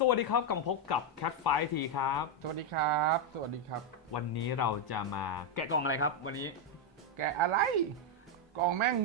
สวัสดีครับกลับมาพบกับ Cat f i ทีครับ สวัสดีครับ สวัสดีครับ วันนี้เราจะมาแกะกล่องอะไรครับ วันนี้แกะอะไร กล่องแม่ง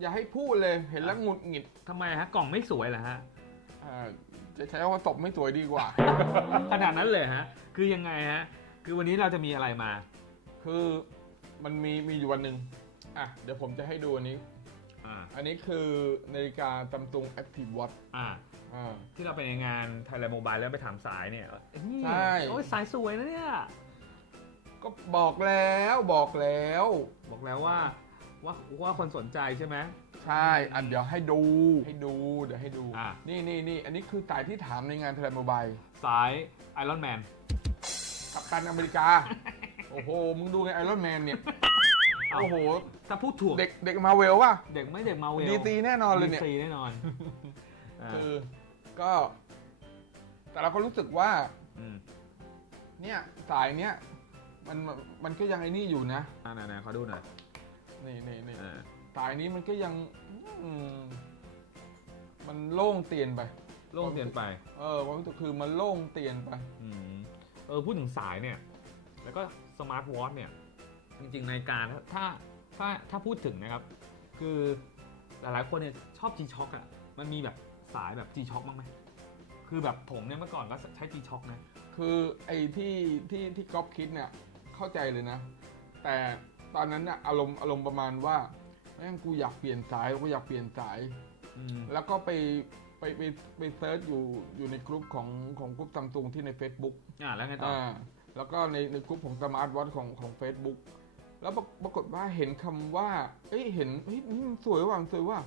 อย่าให้พูดเลยเห็นแล้วหงุดหงิดทำไมฮะกล่องไม่สวยเหรอฮะอ่าจะใช้คำว่าตบไม่สวยดีกว่า ขนาดนั้นเลยฮะ คือยังไงฮะ คือวันนี้เราจะมีอะไรมา คือมันมีมีอยู่วันหนึ่งอะเดี๋ยวผมจะให้ดูอันนี้ อ่าอันนี้คือนาฬิกาตำตุง Active Watch อ่า อ่า ที่เราไปในงานไทยแลนด์โมบายแล้วไปถามสายเนี่ยนี่ใช่ โอ้ยสายสวยนะเนี่ย ก็บอกแล้วบอกแล้ว บอกแล้วว่า ว่าว่าคนสนใจใช่ไหม ใช่อันเดี๋ยวให้ดูให้ดูเดี๋ยวให้ดู อะ นี่นี่นี่อันนี้คือสายที่ถามในงานเทเลโมบายสายไอรอนแมน กัปตันอเมริกา โอ้โห มึงดูไงไอรอนแมนเนี่ยเอ้า โอ้โห ถ้าพูดถูก เด็กเด็กมาเวลป่ะ เด็กไม่เด็กมาเวลดีซีแน่นอนเลยเนี่ย ดีซีแน่นอนอ่าคือก็ แต่เราก็รู้สึกว่า มเนี่ย สายเนี้ยมันมันมันก็ยังไอ้นี่อยู่นะ อ่าไหนๆขอดูหน่อยนี่นี่นี่อ่าสายนี้มันก็ยังอืมมันโล่งเตียนไป โล่งเตียนไป เออความรู้สึกคือมันโล่งเตียนไป อืมเออพูดถึงสายเนี่ย แล้วก็สมาร์ทวอทเนี่ย จริงๆในการถ้าถ้าถ้าพูดถึงนะครับ คือหลายๆคนเนี่ยชอบ G-Shock อะมันมีแบบสายแบบ G-Shock บ้างไหมคือแบบผมเนี่ยเมื่อก่อนก็ใช้ G-Shock นะ คือไอ้ที่ที่ที่ก๊อฟคิดเนี่ยเข้าใจเลยนะ แต่ตอนนั้นเนี่ยอารมณ์อารมณ์ประมาณว่าแม่งกูอยากเปลี่ยนสายกูอยากเปลี่ยนสาย อืมแล้วก็ไปไปไปไปเซิร์ชอยู่อยู่ในกลุ่มของของกลุ่มซัมซุงที่ใน Facebook อ่าแล้วไงต่ออ่าแล้วก็ในในกลุ่มของสมาร์ทวอทของของ Facebook แล้วปรากปรากฏว่าเห็นคำว่า เอ้ยเห็นเฮ้ยนี่มันสวยว่ะมันสวยว่ะ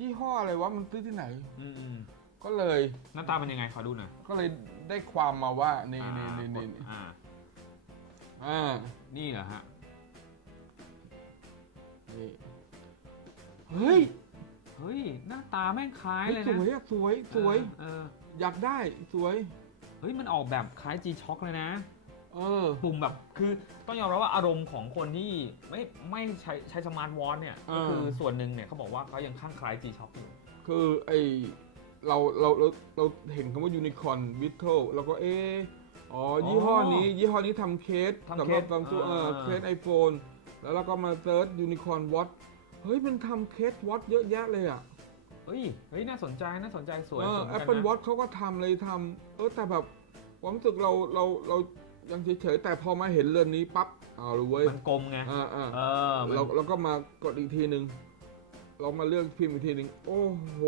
ยี่ห้ออะไรวะมันซื้อที่ไหนอืมอืมก็เลยหน้าตาเป็นยังไงขอดูหน่อยก็เลยได้ความมาว่านี่อ่านี่นี่นี่อ่าอ่านี่เหรอฮะนี่เฮ้ยเฮ้ยหน้าตาแม่งคล้ายเฮ้ยเลยสนะวยอะสวยสวยเอออยากได้สวย เฮ้ยมันออกแบบคล้าย G-Shock เลยนะ เออ ปุ่มแบบคือต้องยอมรับว่าอารมณ์ของคนที่ไม่ไม่ใช้ใช้สมาร์ทวอทเนี่ยเออก็คือส่วนหนึ่งเนี่ยเขาบอกว่าเขายังข้างคล้าย G-Shock อยู่ คือไอเราเราเราเราเห็นคำว่ายูนิคอนวิทเทิลแล้วก็เอออ๋อยี่ห้อนี้ ยี่ห้อนี้ทำเคสทำสำเคหรัสบซัมซุงเอออ่า เคสไอโฟนแล้วเราก็มาเซิร์ชยูนิคอนวอทเฮ้ยมันทำเคสวอทเยอะแยะเลยอะ เฮ้ยเฮ้ยน่าสนใจน่าสนใจสวยเอสอวยเหมืแออนปกันเปิลวอนะทเขาก็ทำเลยทำเออแต่แบบความรู้สึกเราเราเรา ยังเฉยๆแต่พอมาเห็นเรือนนี้ปั๊บเอาเลยเว้ยมันกลมไงอ่าอ่าเออมันเราเราก็มากดอีกทีหนึ่งเรามาเลือกพิมพ์อีกทีหนึ่งโอ้โห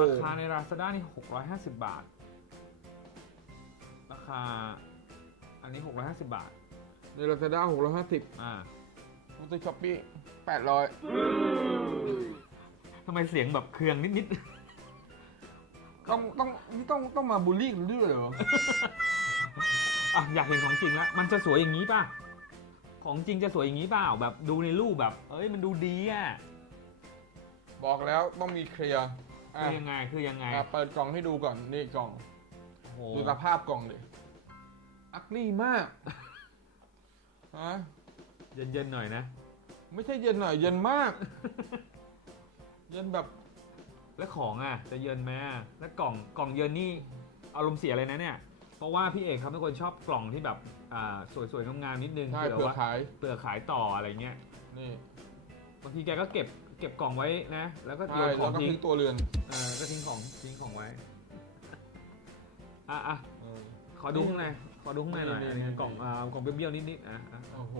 ราคาใน Lazada นี่ 650 บาท ราคา อันนี้ 650 บาท ในลาซาด้าหกร้อยห้าสิบอ่ามูตช้อปปี้แปดร้อยทำไมเสียงแบบเครืองนิดต้องต้องนี่ต้องต้องมาบูลลี่กันเรื่อยเหรอๆ อะอยากเห็นของจริงแล้วมันจะสวยอย่างนี้ป่ะ ของจริงจะสวยอย่างนี้เปล่าแบบดูในรูปแบบ เอ้ยมันดูดีอะบอกแล้วต้องมีเคลียร์อะคือยังไงคือยังไงอะเปิดกล่องให้ดูก่อนนี่กล่อง โอ้โหดูสภาพกล่องดิอักลี่มากฮะเย็นๆหน่อยนะ ไม่ใช่เย็นหน่อย เย็นมาก เย็นแบบแล้วของอะจะเย็นไหมอะแล้วกล่องกล่องเย็นนี่อารมณ์เสียเลยนะเนี่ย เพราะว่าพี่เอกเขาเป็นคนชอบกล่องที่แบบอ่าสวยๆงามๆนิดนึงใช่เผื่อเผื่อว่าขายเผื่อขายต่ออะไรเงี้ยนี่บางทีแกก็เก็บเก็บกล่องไว้นะ แล้วก็โยใช่นขแล้อวงก็ทิ้งทิ้งตัวเรือนเออก็ทิ้งของทิ้งของไว้อะอะเออ ขอดูข้างในขอดูข้างในหน่อยนี่อันนี้นี่ กล่องอ่ากล่องเบี้ยวๆนิดๆอะอะ โอ้โห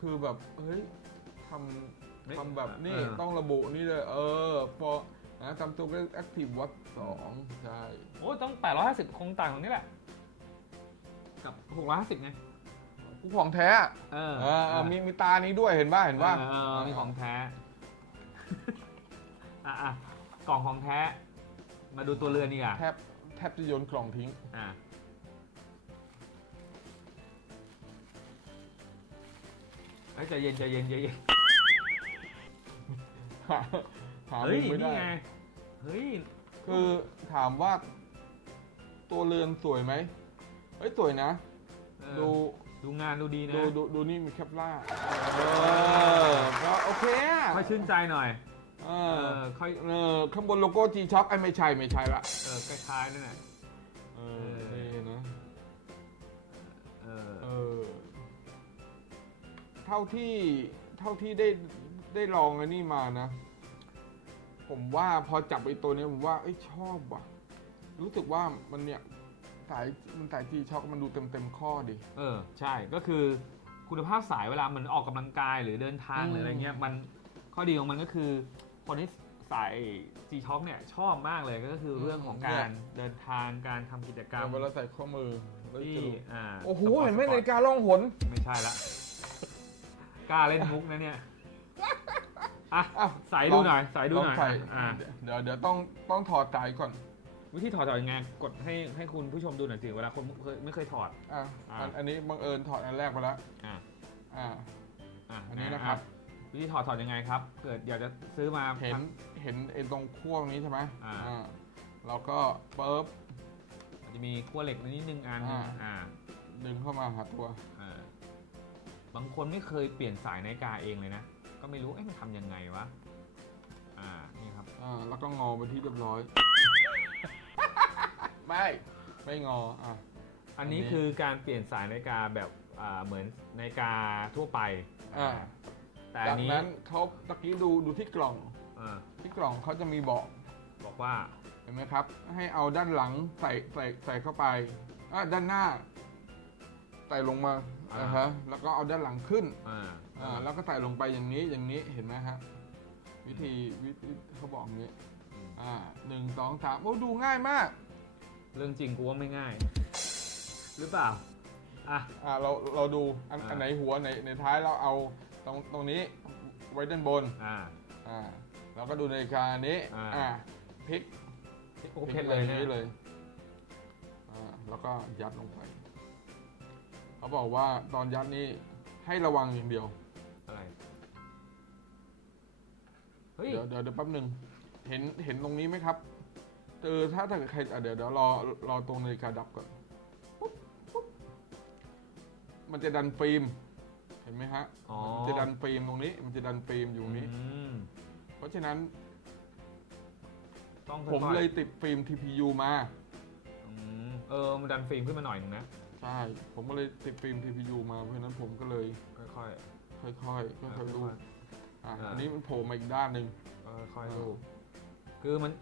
คือแบบ เฮ้ยทไม่ำทำแบบนี่เออ ต้องระบุนี่เลย เออพอนะทำตัวเป็น Active Watch 2ใช่ โอ้ยต้อง 850 คงต่างตรงนี้แหละ กับ650ไงกูของแท้เออเออเออมีมีตานี้ด้วยเห็นป่ะเห็นป่ะเออเออมีของแท้ อะอะกล่องของแท้ มาดูตัวเรือนนี่อะแทบแทบจะโยนกล่องทิ้ง อะเฮ้ยใจเย็นใจเย็นใจเย็นหาหาเฮ้ยมุมไม่นี่ได้ ไงเฮ้ย คือถามว่า ตัวเรือนสวยไหม เฮ้ยสวยนะ เออดูดูงานดูดีนะดูดูดูนี่มีแคปล่าเออก็โอเคอะค่อยชื่นใจหน่อย เอเอออค่อยเออข้างบนโลโก้ G Shock ไอ้ไม่ใช่ไม่ใช่ละเออคล้ายๆนั่นแหละ เออนี่นะ เออ เออเท่าที่เท่าที่ได้ได้ลองไอ้นี่มานะ ผมว่าพอจับไอ้ตัวเนี้ยผมว่าเอ้ยชอบว่ะ รู้สึกว่ามันเนี่ย สายมันสายจีช็อกมันดูเต็มเต็มๆข้อดิ เออใช่ก็คือคุณภาพสายเวลามันออกกำลังกายหรือเดินทางอืม หรืออะไรเงี้ยมันข้อดีของมันก็คือคนที่สาย G Shock เนี่ยชอบมากเลยก็คือเรื่องของการเดินทางการทำกิจกรรมเวลาใส่ข้อมือแล้วที่จะดูอ่าโอ้โหสปร์ตเห็นไหมสปอนาร์ตฬิกาล่องหนไม่ใช่ละ กล้าเล่นมุกนะเนี่ย อะ อะใส่ดูหน่อย ใส่ดูลองหน่อยใส่อะเดี๋ยวเดี๋ยวต้องต้องถอดสายก่อน วิธีถอดถอดยังไงกดให้ให้คุณผู้ชมดูหน่อยสิเวลาคนเคยไม่เคยถอด อะอะอันอันนี้บังเอิญถอดอันแรกไปแล้วอะอ่า อะอันนี้นะครับ วิธีถอดถอดยังไงครับ เกิดอยากจะซื้อมา เห็นเห็นไอ้ตรงขั้วตรงนี้ใช่ไหมอ่าอ่าเราก็เปิบ มันจะมีขั้วเหล็กนิดนึงอันหนึงอ่า อ่าดึงเข้ามาหาตัว เออบางคนไม่เคยเปลี่ยนสายนาฬิกาเองเลยนะ ก็ไม่รู้เอ๊ะมันทำยังไงวะอ่านี่ครับ อ่า แล้วก็งอไปที่เรียบร้อย ไม่ ไม่งออะ อันนี้อันนี้ คือการเปลี่ยนสายนาฬิกาแบบอ่าเหมือนนาฬิกาทั่วไปอ่าแต่อัจานกนี้นั้นเขาตะกี้ดูดูที่กล่อง อ่าที่กล่องเขาจะมีบอก บอกว่าเห็นไหมครับ ให้เอาด้านหลังใส่ใส่ใส่เข้าไปอะด้านหน้าใส่ลงมาอ่าอ่าฮะแล้วก็เอาด้านหลังขึ้นอ่าอ่าแล้วก็ใส่ลงไปอย่างนี้อย่างนี้เห็นไหมฮะวิธีวิธีเขาบอกอย่างนี้อืมอ่าหนึ่งสองสามโอ้ดูง่ายมาก เรื่องจริงกูว่าไม่ง่าย หรือเปล่า อะ อ่าเราเราดูอันอ่า อันไหนหัวไหนในท้ายเราเอาตรงตรงนี้ไว้ด้านบนอ่า อ่าเราก็ดูนาฬิกาอันนี้อ่า อ่าพลิกโอ้เพชรเลยพเนี่นี้ยเลยอ่าแล้วก็ยัดลงไปเขาบอกว่าตอนยัดนี่ให้ระวังอย่างเดียว อะไรเฮ้ยเดี๋ยวเดี๋ยวเดี๋ยวแป๊บหนึ่งเห็นเห็นตรงนี้ไหมครับ เออถ้าถ้าเกิดใครอะเดี๋ยวเดี๋ยวรอรอตรงนาฬิกาดับก่อนปุ๊บปุ๊บมันจะดันฟิล์มเห็นไหมฮะอ๋อ มันจะดันฟิล์มตรงนี้ มันจะดันฟิล์มอยู่ตรงนี้ อืมเพราะฉะนั้นต้องผมค่อเลยติดฟิล์ม TPU มา อืมเออมันดันฟิล์มขึ้นมาหน่อยหนึงนะใช่ ผมก็เลยติดฟิล์ม TPU มาเพราะฉะนั้นผมก็เลยค่อยๆค่อยๆค่อยอ่าๆรูปอะอ่า อันนี้มันโผล่มาอีกด้านหนึ่งค่อยอ่าๆดูคือมัน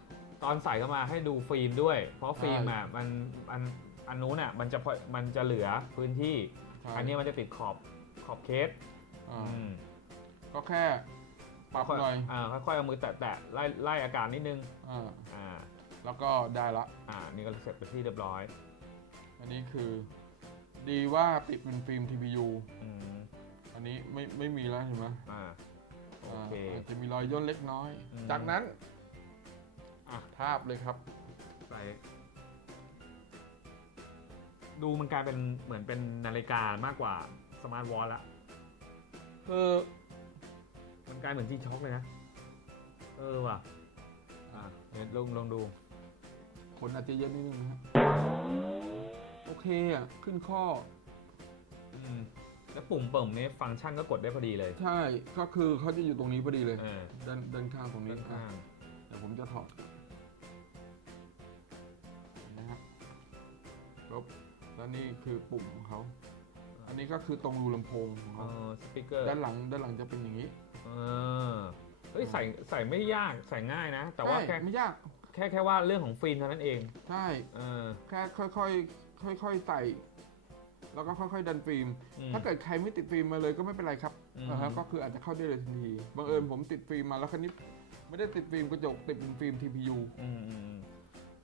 ตอนใส่เข้ามาให้ดูฟิล์มด้วย เพราะฟิล์มอะมันมันอันนู้นอะมันจะพอมันจะเหลือพื้นที่ ใช่อันนี้มันจะติดขอบขอบเคสอ่าอืมก็แค่ปรับหน่อยอ่าค่อยๆเอามือแตะๆไล่ไล่อาการนิดนึงอ่าอ่าแล้วก็ได้ละ อ่านี่ก็เสร็จไปนที่เรียบร้อยอันนี้คือดีว่าติดเป็นฟิล์ม TPU อืมอันนี้ไม่ไม่มีแล้วเห็นไหมอ่า โออ่าเคอาจจะมีรอยย่นเล็กน้อย อืม จากนั้น อะทาบเลยครับ ใส่ดูมันกลายเป็นเหมือนเป็นนาฬิกามากกว่าสมาร์ทวอทละเออ มันกลายเหมือนจีช็อคเลยนะ เออว่ะ อะเดี๋ยวลองลองดูขนอาจจะเยอะนิดนึงนะฮะโอเคอะ ขึ้นข้อ อืมแล้วปุ่มเปิ่มนี้ฟังก์ชันก็กดได้พอดีเลยใช่ ก็คือเขาจะอยู่ตรงนี้พอดีเลย เออด้านด้านข้างตรงนี้ด้านข้าง เดี๋ยวผมจะถอด แล้วนี่คือปุ่มของเขา อันนี้ก็คือตรงรูลำโพงของเอเขาอสปีกเกอร์ด้านหลังด้านหลังจะเป็นอย่างนี้เออเฮ้ยใส่ใส่ไม่ยากใส่ง่ายนะ แต่ว่าใช่แค่ไม่ยาก แค่แค่ว่าเรื่องของฟิล์มเท่านั้นเองใช่ เออ แค่ค่อยๆ ค่อยๆ ใส่ แล้วก็ค่อยๆ ดันฟิล์ม อืมถ้าเกิดใครไม่ติดฟิล์มมาเลยก็ไม่เป็นไรครับอืม นะฮะก็คืออาจจะเข้าได้เลยทันทีบังเอิญผมติดฟิล์มมาแล้วคันนี้ ไม่ได้ติดฟิล์มกระจกติดเป็นฟิล์ม TPU อืมอืมอืม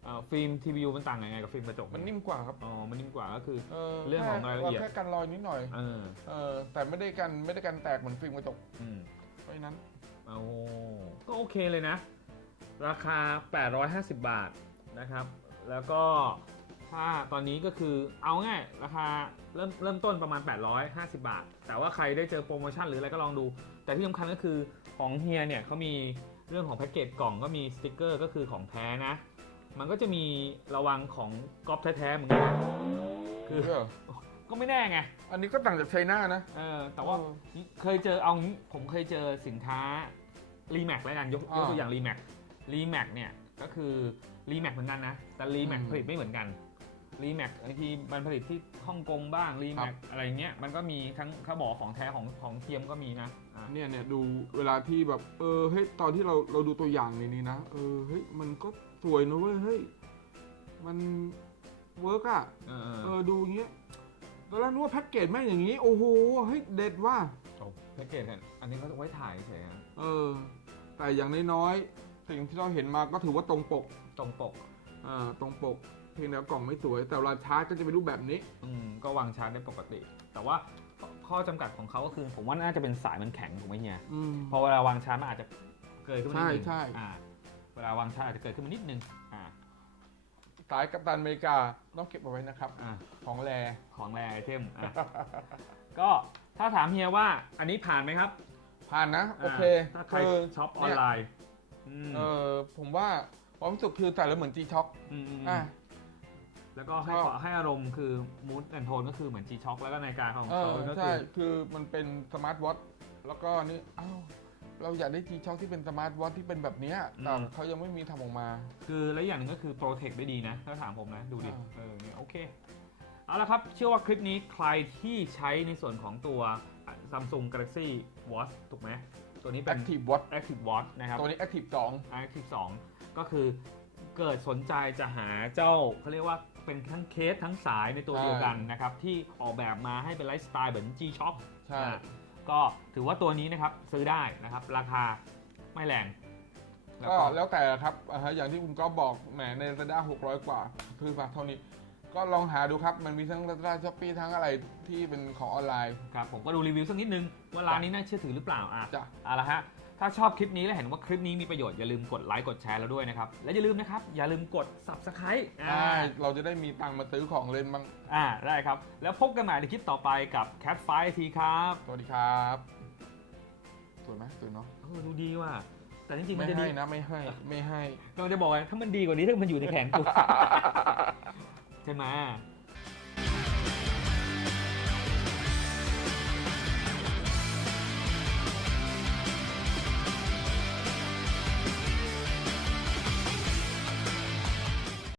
อ่าฟิล์ม TPU มันต่างยังไงกับฟิล์มกระจกมันนิ่มกว่าครับอ๋อมันนิ่มกว่าก็คือเออเรื่องของรายละเอียด แค่กันรอยนิดหน่อยเออเออแต่ไม่ได้กันไม่ได้กันแตกเหมือนฟิล์มกระจกอืมเพราะฉะนั้นเอาก็โอเคเลยนะ ราคา 850 บาทนะครับ แล้วก็ถ้าตอนนี้ก็คือเอาง่ายราคาเริ่มเริ่มต้นประมาณ 850 บาท แต่ว่าใครได้เจอโปรโมชั่นหรืออะไรก็ลองดู แต่ที่สำคัญก็คือของเฮียเนี่ยเขามีเรื่องของแพ็กเกจกล่องก็มีสติกเกอร์ก็คือของแท้นะ มันก็จะมีระวังของก๊อปแท้ๆเหมือนกันนะคือเออก็ไม่แน่ไงอันนี้ก็ต่างจากไชน่านะ เออแต่ว่าเออ เคยเจอเอางี้ผมเคยเจอสินค้ารีแม็กแล้วกันยกยกตัวอ่าอย่างรีแม็กรีแม็กเนี่ยก็คือรีแม็กเหมือนกันนะ แต่รีแม็กอืมผลิตไม่เหมือนกันรีแม็กบางทีมันผลิตที่ฮ่องกงบ้างรีแม็กอะไรเงี้ยมันก็มีทั้งเขาบอกของแท้ของของเทียมก็มีนะอะเนี่ยเนี่ยดูเวลาที่แบบเออเฮ้ยตอนที่เราเราดูตัวอย่างในนี้นะเออเฮ้ยมันก็ สวยนะเว้ยเฮ้ยมันเวิร์กอะเออเอเอออดูอย่างเงี้ยตอนแรกนึกว่าแพ็กเกจแม่งอย่างงี้ โอ้โหเฮ้ยเด็ดว่ะโอ้แพ็กเกจเนี่ยอันนี้ก็ไว้ถ่ายเฉยๆนะเออ แต่อย่างน้อยๆสิ่งที่เราเห็นมาก็ถือว่าตรงปกตรงปกเอ่าตรงปก เพียงแต่ว่ากล่องไม่สวย แต่เวลาชาร์จก็จะเป็นรูปแบบนี้ อืมก็วางชาร์จได้ปกติ แต่ว่าข้อข้อจำกัดของเขาก็คือ ผมว่าน่าจะเป็นสายมันแข็งถูกไหมเฮียอืม พอเวลาวางชาร์จมันอาจจะเกิดขึ้นมานิดนึงใช่ใช่ อ่า เวลาวางชาร์จอาจจะเกิดขึ้นมานิดนึงอ่า สายกัปตันอเมริกาต้องเก็บเอาไว้นะครับ อ่าของแรของแรไอเทมอะ ก็ถ้าถามเฮียว่าอันนี้ผ่านไหมครับผ่านนะ โอเคถ้าใครคือช็อปออนไลน์อืมเออผมว่าความรู้สึกคือใส่แล้วเหมือน G Shock มอืมอะ แล้วก็ให้ชอบ ขอให้อารมณ์คือมูดแอนโทนก็คือเหมือน G Shock แล้วก็นาฬิกาของเอเขาอก็คืใช่อคือมันเป็นสมาร์ทวอทแล้วก็นี่อ้าว เราอยากได้ G Shock ที่เป็นสมาร์ทวอทที่เป็นแบบเนี้ยแต่เขายังไม่มีทำออกมา คือและอย่างหนึ่งก็คือโปรเทคได้ดีนะ ถ้าถามผมนะ ดูดิ อ่า เออเนี่ยโอเค เอาละครับ เชื่อว่าคลิปนี้ใครที่ใช้ในส่วนของตัว Samsung Galaxy Watch ถูกไหม ตัวนี้เป็น Active Watch Active Watch นะครับ ตัวนี้ Active 2 Active 2 ก็คือเกิดสนใจจะหาเจ้าเขาเรียกว่าเป็นทั้งเคสทั้งสายในตัวใช่เดียวกันนะครับ ที่ออกแบบมาให้เป็นไลฟ์สไตล์เหมือน G Shock ใช่ อ่า ก็ถือว่าตัวนี้นะครับซื้อได้นะครับ ราคาไม่แรงแล้วก็ก็แล้วแต่ครับอ่าฮะอย่างที่คุณก็บอกแหมใน Lazada 600 กว่า คือมาเท่านี้ ก็ลองหาดูครับ มันมีทั้ง Lazada Shopee ทั้งอะไรที่เป็นของออนไลน์ ครับผมก็ดูรีวิวสักนิดนึงว่าร้านนี้น่าเชื่อถือหรือเปล่าอะจ้ะ เอาละฮะ ถ้าชอบคลิปนี้และเห็นว่าคลิปนี้มีประโยชน์อย่าลืมกดไลค์กดแชร์แล้วด้วยนะครับ และอย่าลืมนะครับ อย่าลืมกด subscribe อ่าใช่เราจะได้มีตังค์มาซื้อของเล่นบ้างอ่าได้ครับ แล้วพบกันใหม่ในคลิปต่อไปกับ Cat f i ทีครับสวัสดีครับสวยไหมสวยเนาะเออดูดีว่ะแต่จริงๆมัไม่นจะดีให้นะไม่ให้ไม่ให้ เราจะบอกว่าถ้ามันดีกว่านี้ถ้ามันอยู่ในแผงกู ใช่ไหม